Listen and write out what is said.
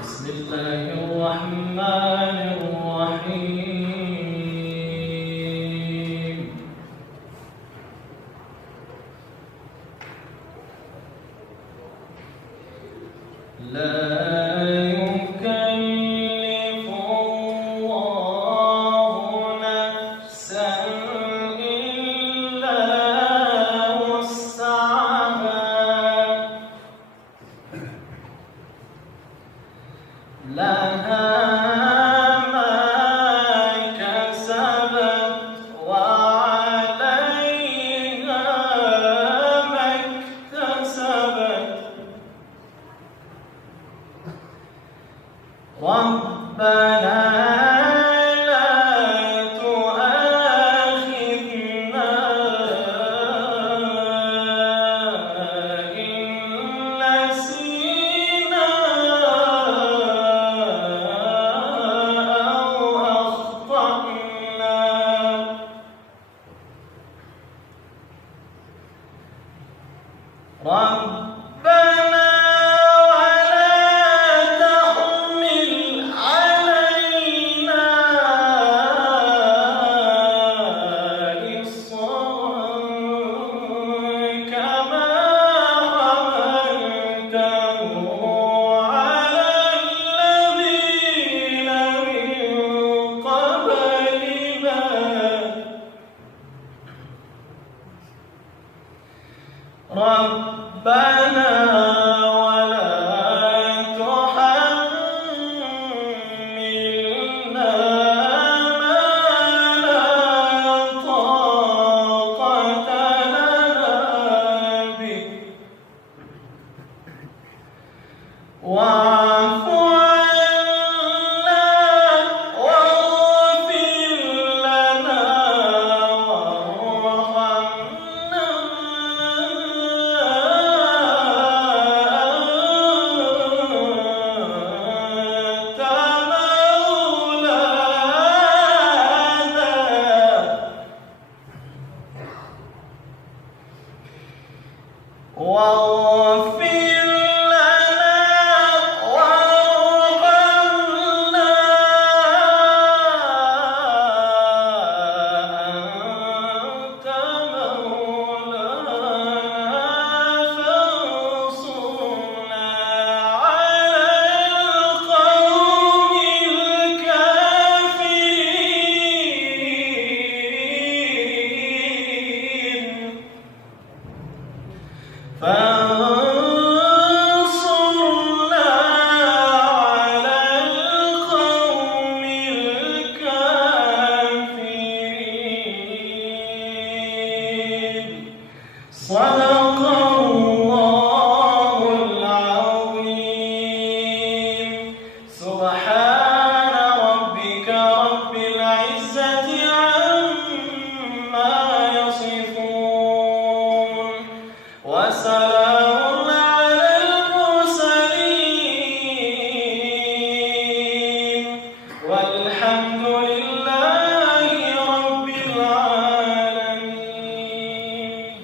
بسم الله الرحمن الرحيم. لا يكلف الله نفسا إلا وسعها لها ما كسبت وعليها ما اكتسبت. ربنا لا تؤاخذنا إن نسينا أو أخطأنا. ربنا ربنا ولا تحملنا ما لا طاقة لنا به واعف عنا واغفر لنا وارحمنا واغفر لنا وارحمنا أنت مولانا فانصرنا على القوم الكافرين. فانصرنا على القوم الكافرين. صدق الله العظيم. سبحان ربك رب العزة عما يصفون وسلام